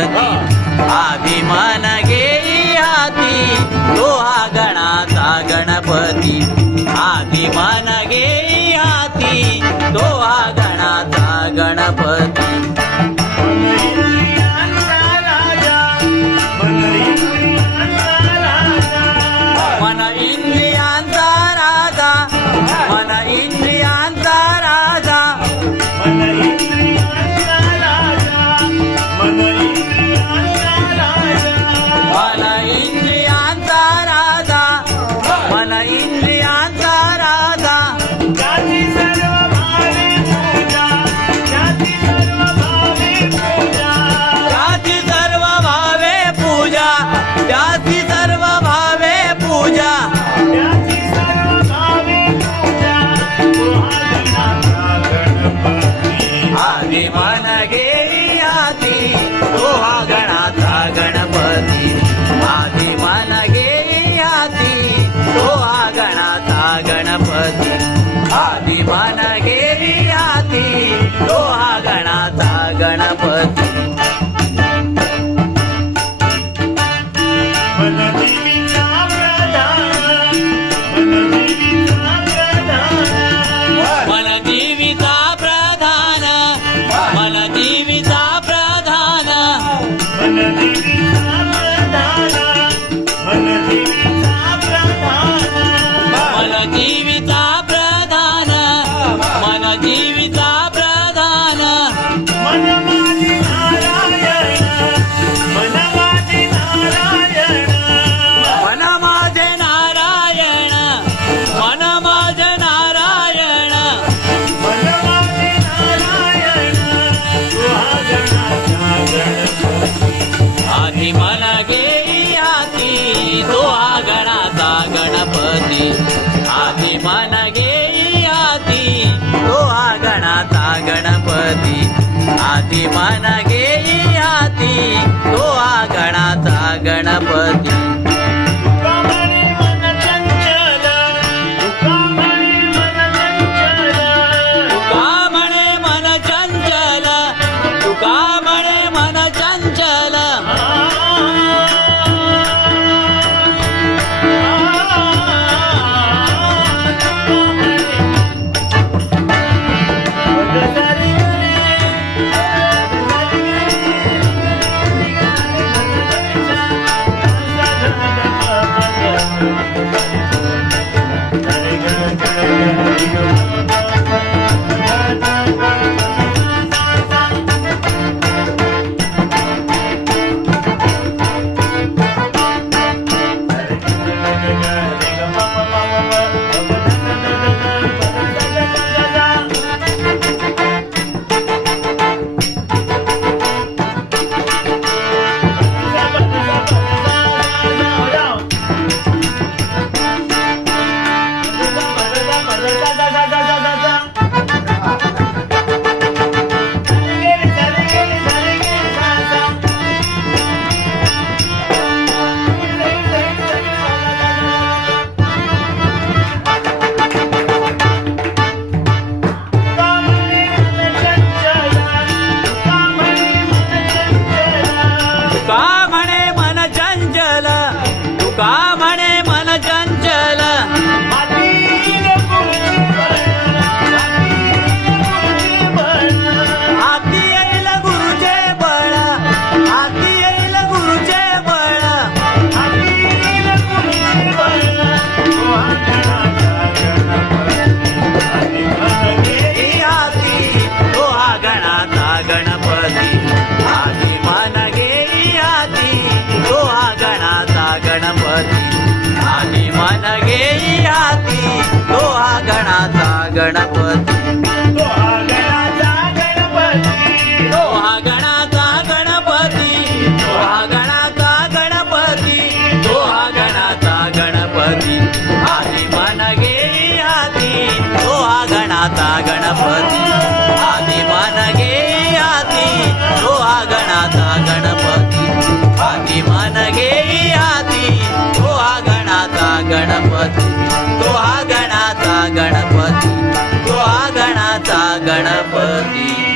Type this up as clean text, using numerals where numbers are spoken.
गणपती आधी मन घेई हाती तो हा गणाचा गणपती आधी मन घेई हाती तो हा गणाचा गणपती मन इंद्रियांचा राजा मन इंद्रियांचा राजा मन इंद्रियांचा राजा मन इंद्रियांचा राजा त्याची सर्व भावे पूजा त्याची सर्व भावे पूजा त्याची सर्व भावे पूजा त्याची सर्व भावे पूजा त्याची सर्व भावे पूजा आधी मन घेई हाती तो हा गणाचा गणपती आधी मन घेई हाती तो हा गणाचा गणपती आधी मन घेई हाती तो हा गणाचा गणपती मनदेवीचा प्रधान मनदेवीचा प्रधान मनदेवीचा प्रधान मनदेवीचा प्रधान मनदेवीचा प्रधान मनदेवीचा प्रधान मनदेवीचा प्रधान मनदेवीचा प्रधान मन माझे नारायण मन माझे नारायण मन माझे नारायण मन माझे नारायण मन माझे नारायण तुहा गणाचा गणपती आधी मन घेई हाती तो हा गणाचा गणपती आधी मन घेई हाती तो हा गणाचा गणपती आधी मन घेई हाती तो हा गणाचा गणपती तुका म्हणे मन चंचल तुका म्हणे मन चंचल तुका म्हणे मन चंचल तुका म्हणे मन चंचल तुका म्हणे मन चंचल तुका म्हणे मन चंचल हाती येईल गुरुचे बळ हाती येईल गुरुचे बळ घेई हाती तो हा गणाचा गणपती आधी मन घेई हाती तो हा गणाचा गणपती आधी मन घेई हाती तो हा गणाचा गणपती तो हा गणाचा गणपती तो हा गणाचा गणपती तो हा गणाचा गणपती आधी मन घेई हाती तो हा गणाचा गणपती आधी मन घेई हाती तो हा गणाचा गणपती आधी मन घेई हाती तो हा गणाचा गणपती तो हा गणाचा गणपती तो हा गणाचा गणपती